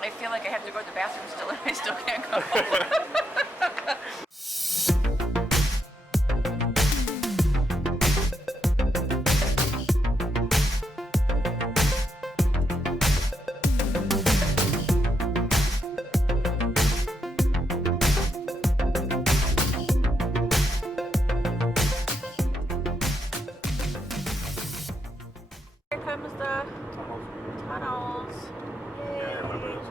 I feel like I have to go to the bathroom still and I still can't go. Here comes the tunnels. Yay. Yeah, I remember this.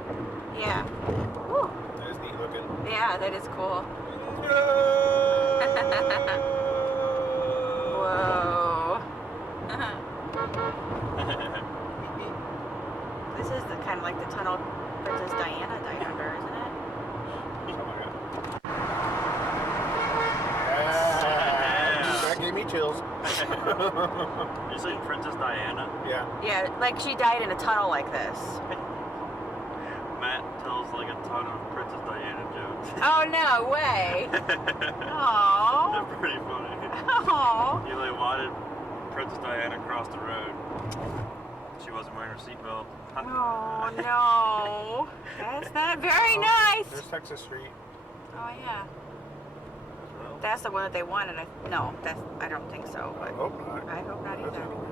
Yeah. Woo. That is neat looking. Yeah, that is cool. Whoa. This is the kind of like the tunnel Princess Diana died under, isn't it? Oh my god. Yeah. That gave me chills. You say Princess Diana? Yeah. Yeah, like she died in a tunnel like this. Matt tells like a ton of Princess Diana jokes. Oh, no way. Aww. They're pretty funny. Aww. He like wanted Princess Diana across the road. She wasn't wearing her seatbelt. Oh, no. That's not very nice. There's Texas Street. Oh, yeah. Well, That's the one that they wanted. No, I don't think so. I But hope not. I hope not That's either. anyway.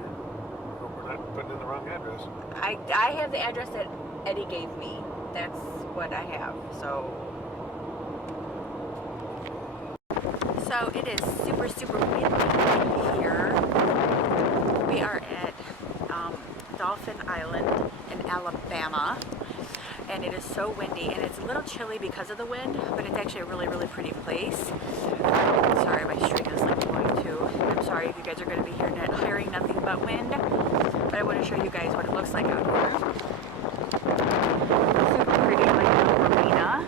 Hope we're not putting in the wrong address. I have the address that Eddie gave me. That's what I have. So it is super, super windy here. We are at Dolphin Island in Alabama. And it is so windy, and it's a little chilly because of the wind, but it's actually a really, really pretty place. Sorry, my string is like blowing too. I'm sorry if you guys are going to be hearing nothing but wind, but I want to show you guys what it looks like out here. Super pretty, like a little marina.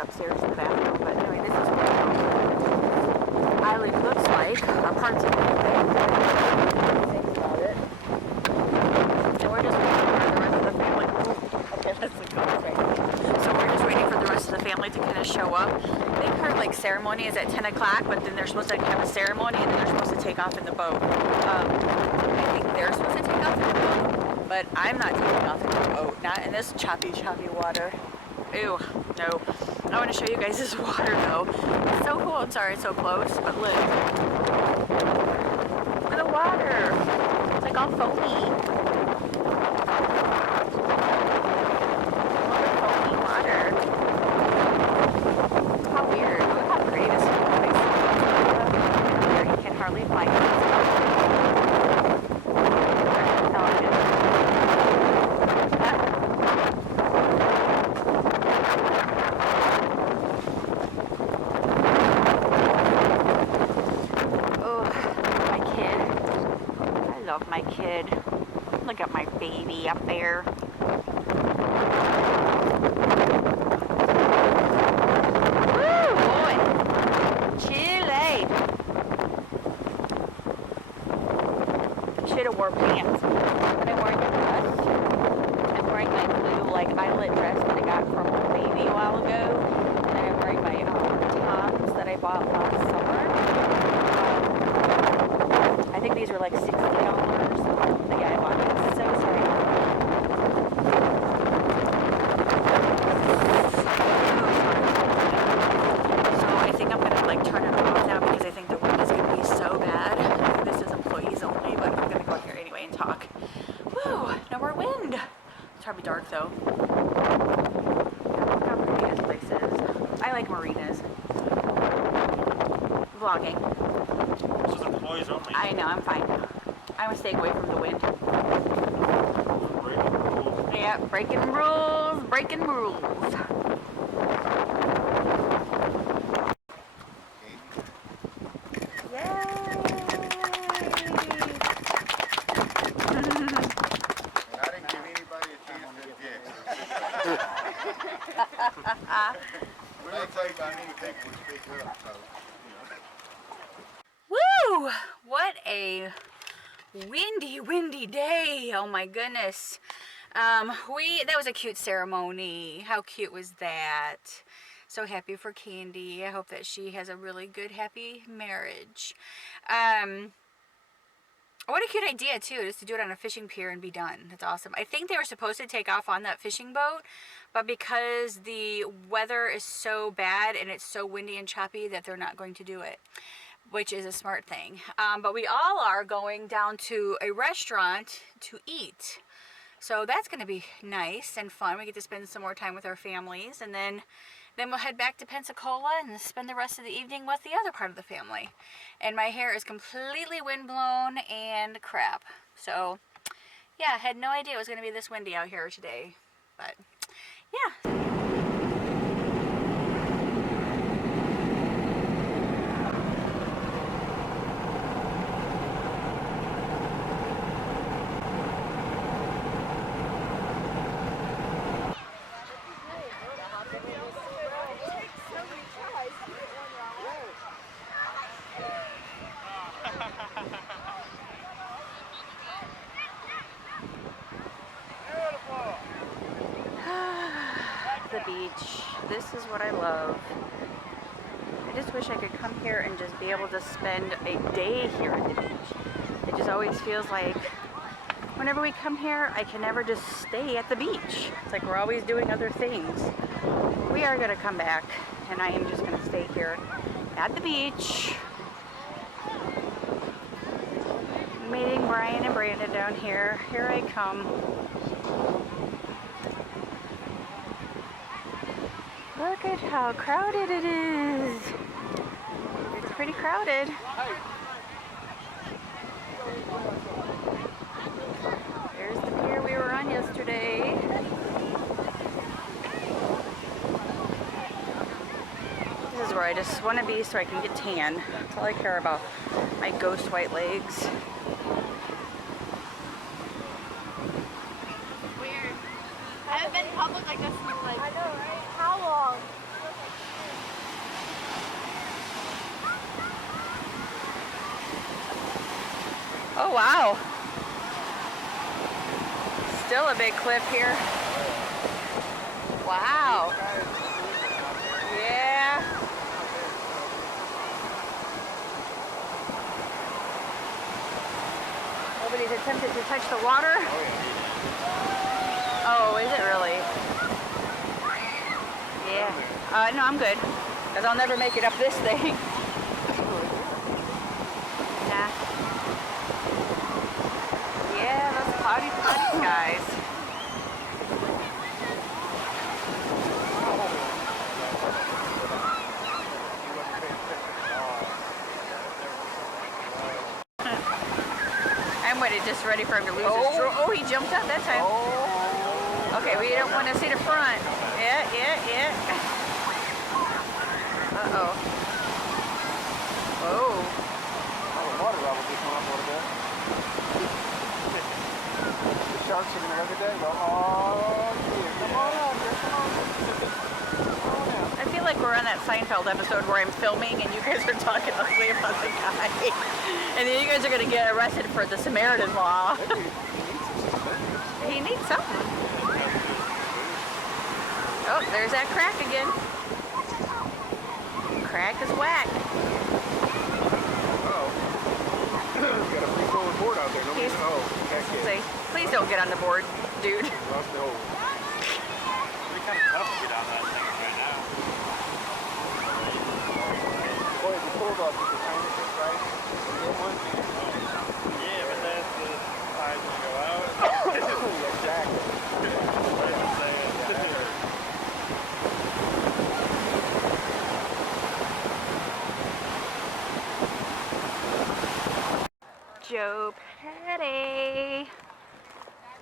Upstairs in the bathroom, but anyway, this is what the island looks like, or parts of it. Think about it. And we're just waiting for the rest of the family. Okay, that's the ghost right. So we're just waiting for the rest of the family to kind of show up. I think her like ceremony is at 10 o'clock, but then they're supposed to have a ceremony, and then they're supposed to take off in the boat. I think they're supposed to take off in the boat, but I'm not taking off in the boat. Not in this choppy, choppy water. Ew, no. I want to show you guys this water though. It's so cool. I'm sorry it's so close, but look. Look at the water. It's like all foamy. Foamy water. How weird. Look how pretty this place is. You can hardly find it. My kid. Look at my baby up there. Woo, boy. Chilly. Should have wore pants. But I'm wearing a dress. I'm wearing my blue like eyelet dress that I got from Old Baby a while ago. And I'm wearing my Toms that I bought last summer. I think these were like $60. But yeah, I bought it. So sorry. So I think I'm gonna like turn it off now because I think the wind is gonna be so bad. This is employees only, but I'm gonna go in here anyway and talk. Woo! No more wind. It's probably dark though. Look how pretty this place is. I like marinas. Vlogging. this is employees only. I know, I'm fine. I want to stay away from the wind. Breaking rules. Yeah, breaking rules, breaking rules. Woo! What a windy day. Oh my goodness. That was a cute ceremony. How cute was that? So happy for Candy. I hope that she has a really good, happy marriage. What a cute idea, too, just to do it on a fishing pier and be done. That's awesome. I think they were supposed to take off on that fishing boat, but because the weather is so bad and it's so windy and choppy that they're not going to do it, which is a smart thing. But we all are going down to a restaurant to eat. So that's going to be nice and fun. We get to spend some more time with our families, and then we'll head back to Pensacola and spend the rest of the evening with the other part of the family. And my hair is completely windblown and crap. So, yeah, I had no idea it was going to be this windy out here today. But, yeah. The beach. This is what I love. I just wish I could come here and just be able to spend a day here at the beach. It just always feels like whenever we come here, I can never just stay at the beach. It's like we're always doing other things. We are going to come back, and I am just going to stay here at the beach. Meeting Brian and Brandon down here. Here I come. Look at how crowded it is. It's pretty crowded. There's the pier we were on yesterday. This is where I just want to be so I can get tan. That's all I care about. My ghost white legs. Weird. I haven't been in public like this since like, I know, right? How long? Oh wow. Still a big cliff here. Wow. Yeah. Nobody's attempted to touch the water? Oh, is it really? Yeah. No, I'm good. Because I'll never make it up this thing. Nah. Yeah, those cloudy skies. I'm just ready for him to lose his throat. Oh, he jumped up that time. Okay, we don't want to see the front. Yeah. Uh-oh. Whoa. The water level just went up a little bit. The sharks are going to look at that and go, oh, dear. Come on out here, come on. Come on out. I feel like we're on that Seinfeld episode where I'm filming and you guys are talking ugly about the guy. And then you guys are going to get arrested for the Samaritan law. He needs something. Oh, there's that crack again. Crack is whack. Uh-oh. Got a free forward board out there. Nobody, Say, please don't get on the board, dude. Lost the hole. Pretty kind of tough to get on that thing right now. Boy, the bulldog is the tiny bit, right? Get one. Yeah, but that's the tides when go out. Exactly. Right to say it. Joe Petty.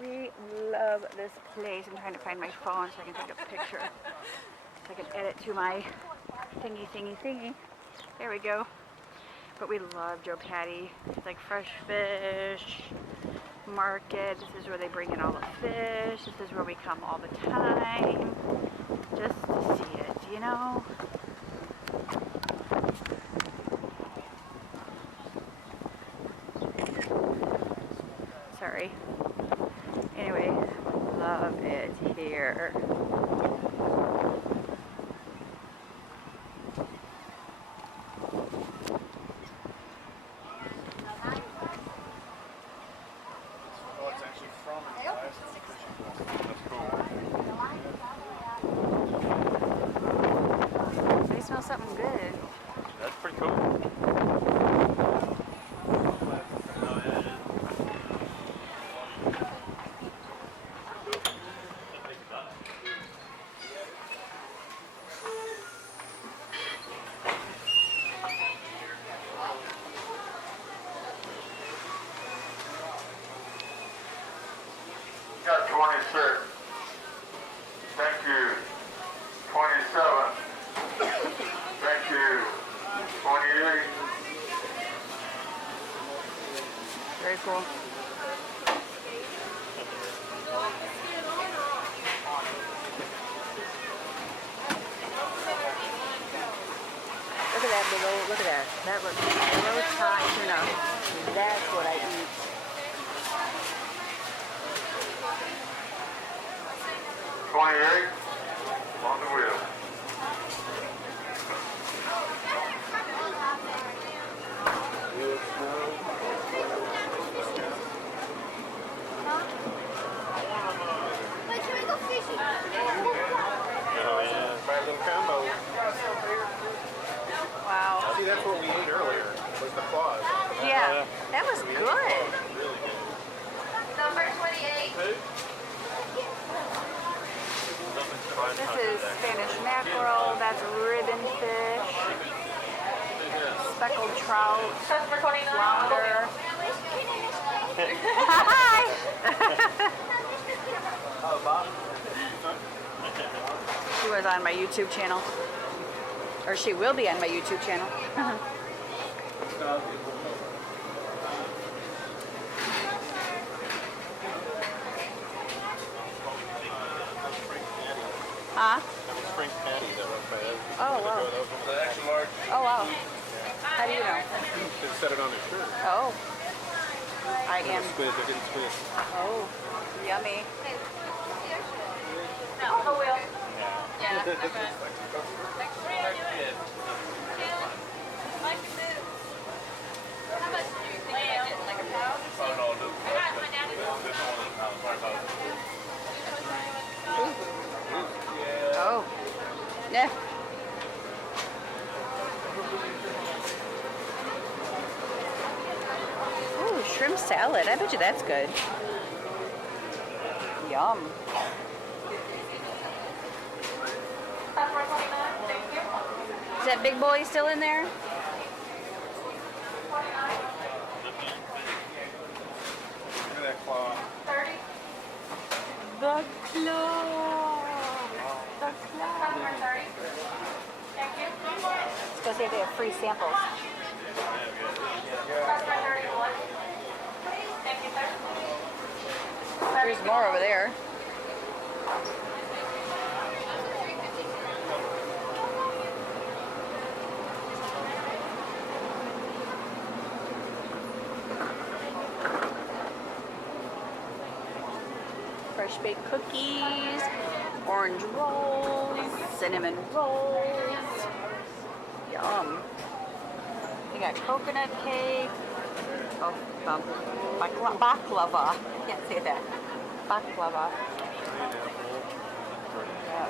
We love this place. I'm trying to find my phone so I can take a picture. So I can edit to my thingy. There we go. But we love Joe Patty. It's like fresh fish market. This is where they bring in all the fish. This is where we come all the time. Just to see it, you know? Sorry. Anyway, love here. Well, it's actually from Ulous. That's cool. They smell something good. That's pretty cool. Got 26. Thank you. 27. Thank you. 28. Very cool. Look at that big old, look at that. That looks yellow Thai tuna. That's what I eat. 28. On the wheel. Wait, can we go fishing? Oh yeah. Buy a little combo. Wow. See, that's what we ate earlier. Was the claws. Yeah, that was good. Really good. Number 28. This is Spanish mackerel. That's ribbon fish. Speckled trout. Customer 29. Flounder. She was on my YouTube channel. Or she will be on my YouTube channel. Huh? Spring patties that were bad. Oh, wow. The extra large. Oh, wow. How do you know? Should set it on their shirt. Oh. I am. Squid, they didn't squid. Oh, yummy. No, the wheel. Yeah. How much do you think I get? Like a pound? I got my daddy's. Oh. Yeah. Ooh, shrimp salad. I bet you that's good. Yum. Customer 29. Thank you. Is that big boy still in there? Look at that claw. 30. The claw. The claw. Customer 30. Thank you. Let's go see if they have free samples. Customer 31. Thank you, sir. There's more over there. Fresh baked cookies, orange rolls, cinnamon rolls. Yum. They got coconut cake. Oh, baklava. I can't say that. Baklava. Yeah.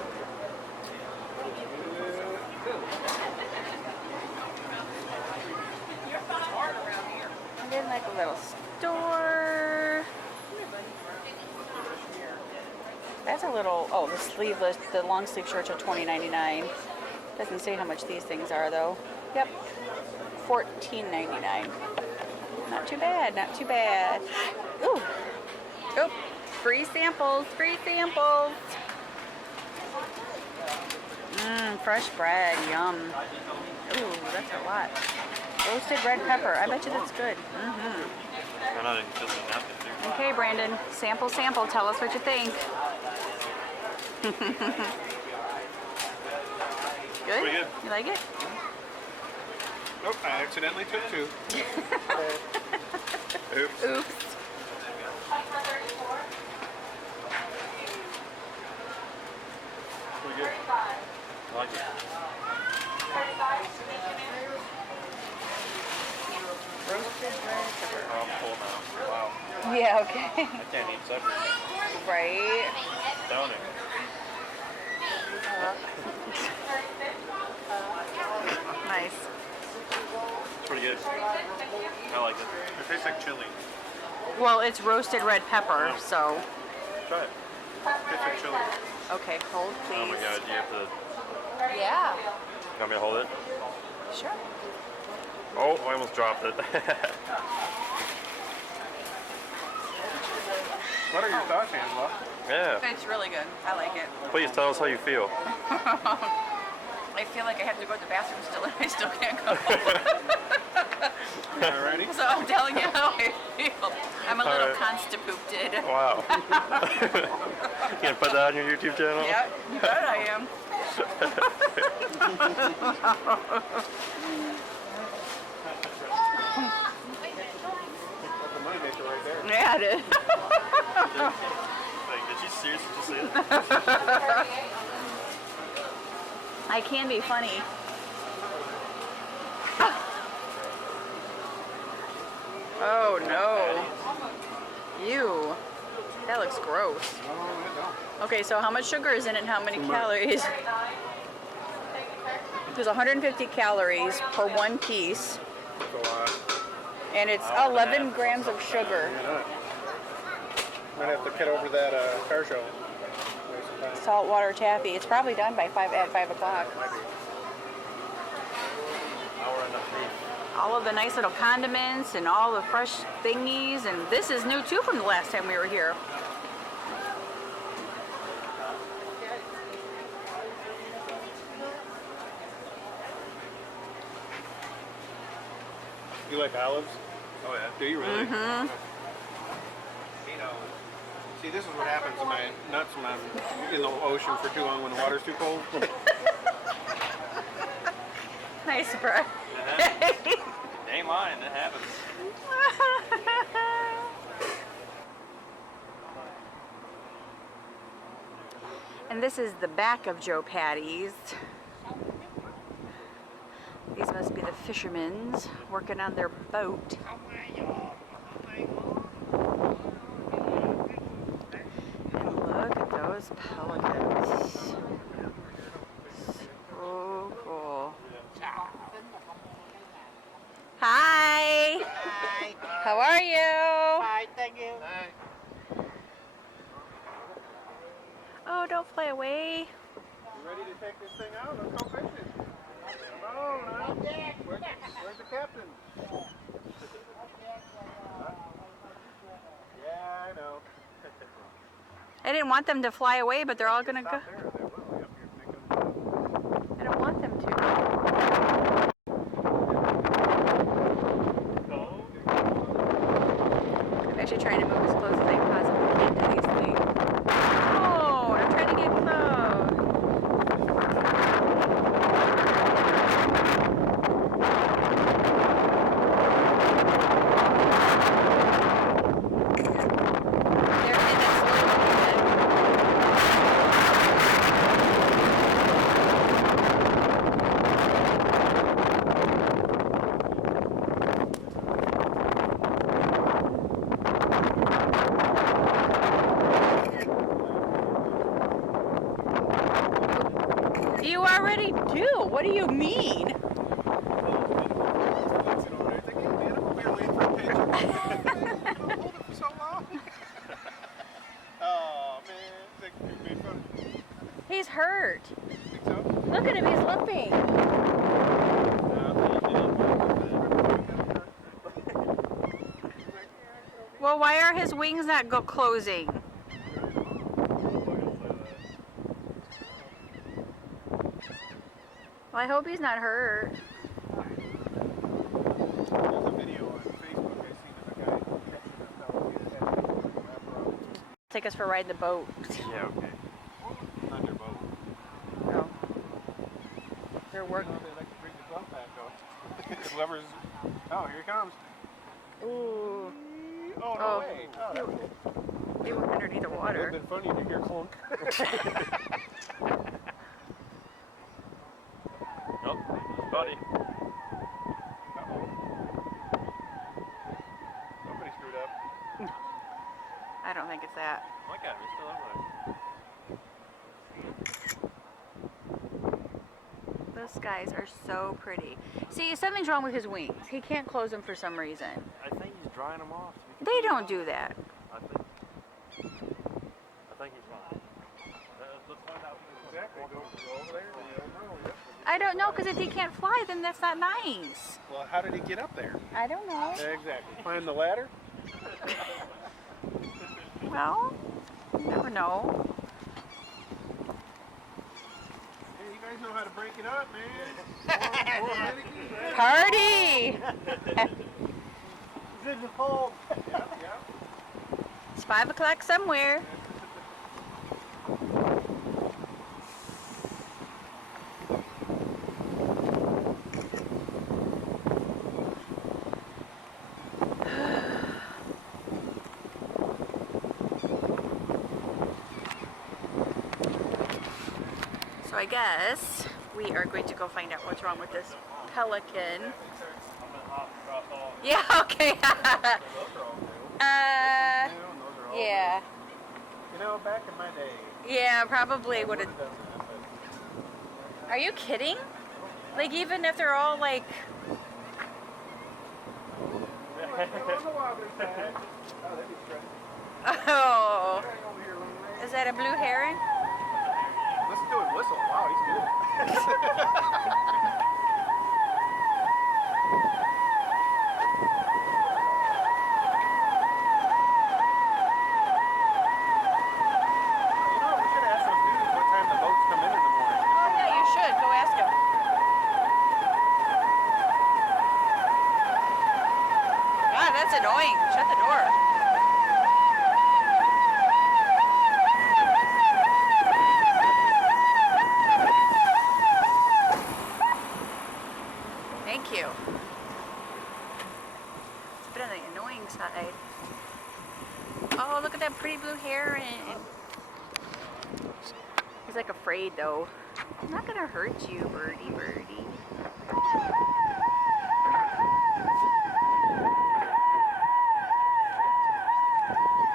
And then like a little store. That's a little, oh, the sleeveless, the long sleeve shirts are $20.99. Doesn't say how much these things are though. Yep, $14.99. Not too bad, not too bad. Ooh, oh, free samples, free samples. Fresh bread, yum. Ooh, that's a lot. Roasted red pepper, I bet you that's good. I'm not even feeling napkin too. Okay, Brandon, sample, sample, tell us what you think. Good? Pretty good. You like it? Nope, I accidentally took two. Oops. Oops. Customer 34. pretty good. I like it. Oh, I'm full now. Wow. Yeah, okay. I can't eat supper. Right. Don't it? Nice. It's pretty good. I like it. It tastes like chili. Well, it's roasted red pepper, Oh. so. Try it. It tastes like chili. Okay, hold please. Oh my god, you have to... Yeah. You want me to hold it? Sure. Oh, I almost dropped it. What are your thoughts, Angela? Yeah. It's really good. I like it. Please tell us how you feel. I feel like I have to go to the bathroom still and I still can't go. You ready? So I'm telling you how I feel. I'm a little right. constipated. Wow. You gonna put that on your YouTube channel? Yeah, you bet I am. That's the money maker right there. Yeah, it is. Like, did you seriously just say that? I can be funny. Oh no. Ew. That looks gross. Okay, so how much sugar is in it and how many calories? There's 150 calories per one piece. That's a lot. And it's 11 grams of sugar. Might have to get over that car show. Saltwater taffy. It's probably done by 5 o'clock. All of the nice little condiments and all the fresh thingies, and this is new too from the last time we were here. You like olives? Oh yeah. Do you really? Mm-hmm. You know, see, this is what happens to my nuts when I'm in the ocean for too long when the water's too cold. Nice, bro. Ain't lying, it happens. And this is the back of Joe Patty's. These must be the fishermen's working on their boat. And look at those pelicans. So cool. Hi. Hi. How are you? Hi, thank you. Oh, don't fly away. You ready to take this thing out? Let's go fishing. Come on, now. Where's the captain? Yeah, I know. I didn't want them to fly away, but they're all gonna go. Stop there, they will. Yep, you're making- I don't want them to. I'm actually trying to move as close as I possibly can to these things. Oh, I'm trying to get close. They're in that slow movement. You already do. What do you mean? Oh, man. He's hurt. Think so? Look at him. He's limping. Well, why are his wings not closing? Well, I hope he's not hurt. There's a video on Facebook I seen of a guy catching a fellow. Take us for a ride in the boat. Yeah, okay. Not their boat. No. They're You working. know, they like to bring the drum back though. Whoever's. Oh, here he comes. Ooh. Oh, no Oh. way. Oh, that was They were underneath the It would water. have been funny to hear clunk. think it's that. Look at me, still over there. Those skies are so pretty. See, something's wrong with his wings. He can't close them for some reason. I think he's drying them off. They don't do that. I think he's fine. Let's find out. Exactly. Go over there. You don't know. Yep. I don't know, because if he can't fly, then that's not nice. Well, how did he get up there? I don't know. Yeah, exactly. Climb the ladder? Well, you never know. Hey, you guys know how to break it up, man. More Party! He's in the hole. Yep, yep. It's 5 o'clock somewhere. So I guess we are going to go find out what's wrong with this pelican. Yeah, okay. Yeah. You know, back in my day. Yeah, probably would have. Are you kidding? Like, even if they're all like. Oh. Is that a blue heron? Listen to him whistle. Wow, he's good. You know, we should ask those dudes what time the boats come in the morning. Oh, yeah, you should. Go ask him. God, that's annoying. Shut the door. Thank you. It's a bit on the annoying side. Oh, look at that pretty blue heron. He's like afraid though. I'm not gonna hurt you, birdie, birdie.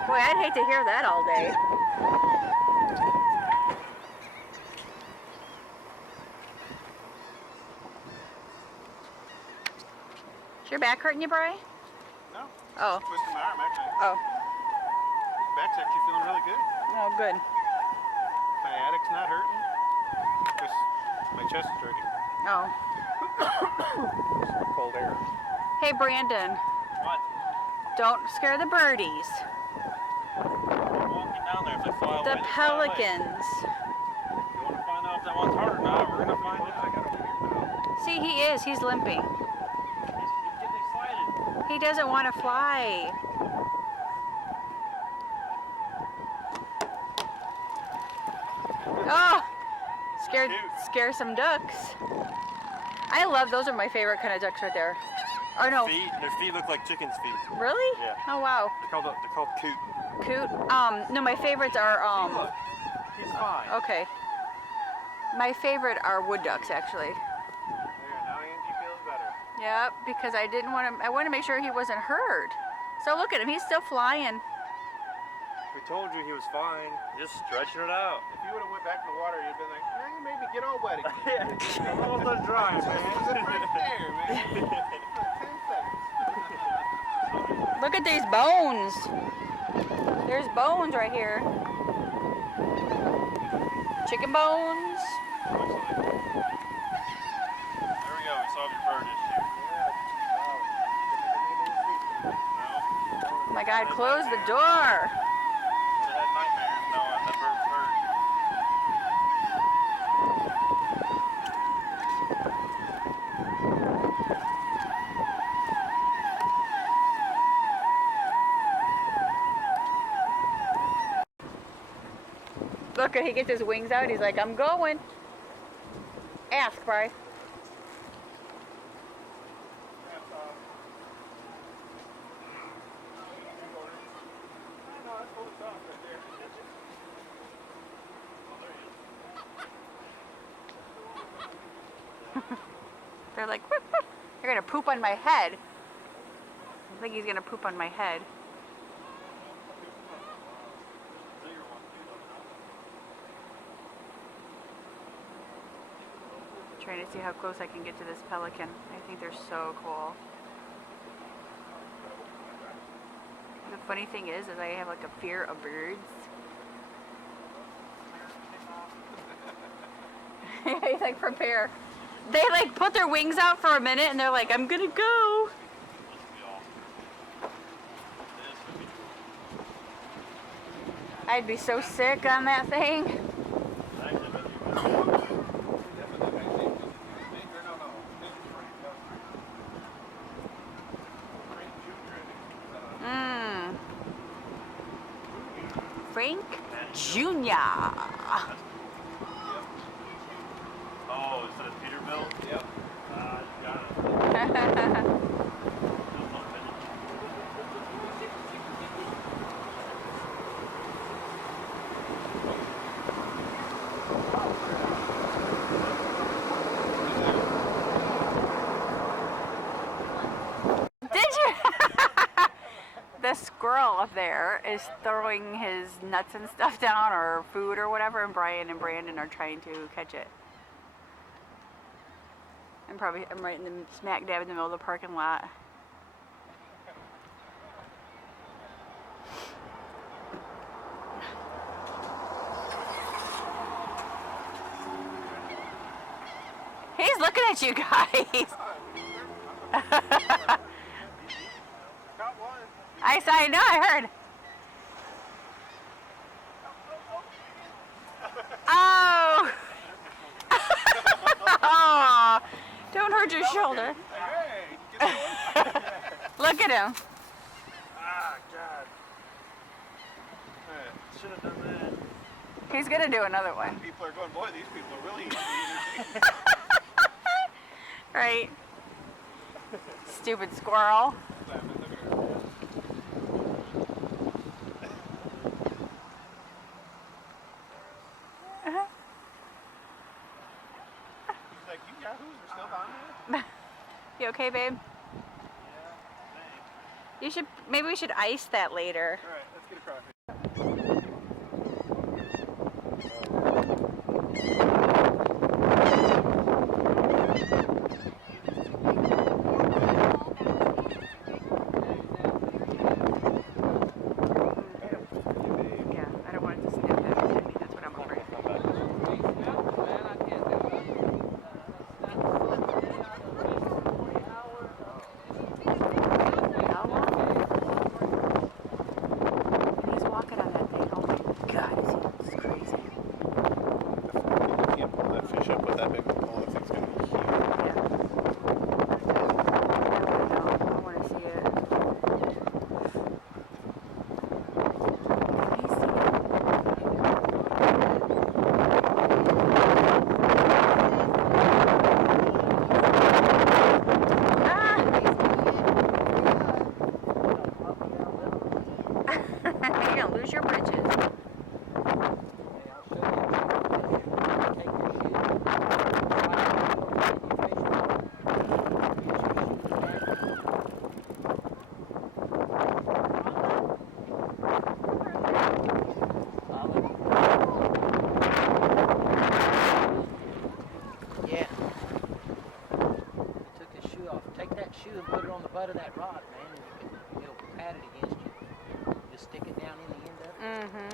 Boy, I'd hate to hear that all day. Is your back hurting you, Bri? No. Oh. Twisting my arm, actually. Oh. Back's actually feeling really good. Oh, good. My attic's not hurting. Just my chest is hurting. Oh. Some cold air. Hey, Brandon. What? Don't scare the birdies. I'm walking down there. If they fly away, The they fly away. pelicans. You want to find out if that one's hurt or not? We're going to find out. See, he is. He's limping. He's getting excited. He doesn't want to fly. Oh! Scare some ducks. I love, those are my favorite kind of ducks right there. Or no. Their feet look like chicken's feet. Really? Yeah. Oh, wow. They're called coot. Coot. No, my favorites are, Look, he's fine. okay. My favorite are wood ducks, actually. There, now Angie feels better. Yep, because I wanted to make sure he wasn't hurt. So look at him, he's still flying. We told you he was fine. Just stretching it out. If you would have went back in the water, you'd been like, nah, you made me get all wet again. I'm almost done dry, It was man. right there, man. 10 seconds. Look at these bones. There's bones right here. Chicken bones. There we go. We solved your bird issue. No. My God, close the door. They had nightmares knowing that bird's hurt. Look, he gets his wings out. He's like, I'm going. Ask, Bri. They're like, whoop, whoop. You're gonna poop on my head. I think he's gonna poop on my head. Trying to see how close I can get to this pelican. I think they're so cool. The funny thing is I have like a fear of birds. He's like, prepare. They like put their wings out for a minute and they're like, I'm gonna go. I'd be so sick on that thing. Frank Jr. Oh, is that a Peterbilt? Yep. Got it. Did you? The squirrel up there is throwing his nuts and stuff down, or food or whatever, and Brian and Brandon are trying to catch it. I'm right in the smack dab in the middle of the parking lot. He's looking at you guys. I know, I heard. Oh. Oh. Don't hurt your shoulder. Look at him. Ah, God. Should have done that. He's gonna do another one. People are going, boy, these people are really easy. Right. Stupid squirrel. You okay, babe? You should, maybe we should ice that later. All right, let's get across. Yeah, I don't want it to snap back at me. That's what I'm afraid. He's walking on that thing. Oh my God, he's crazy. You can't pull that fish up with that big pole. That thing's going to be huge. Yeah. I want to see it. Can he see it? Ah! You're gonna lose your britches. Yeah. Took the shoe off. Take that shoe and put it on the butt of that rod, man, and it'll pat it against you. Just stick it down in the end of it. Mm-hmm.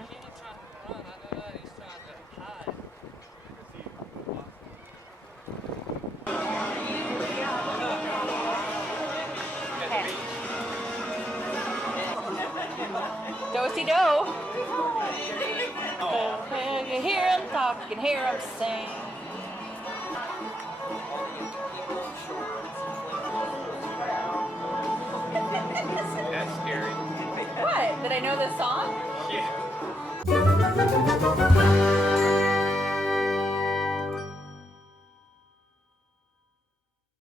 Do-si-do. You hear him talk, you can hear him sing. That's scary. What? Did I know this song? Yeah.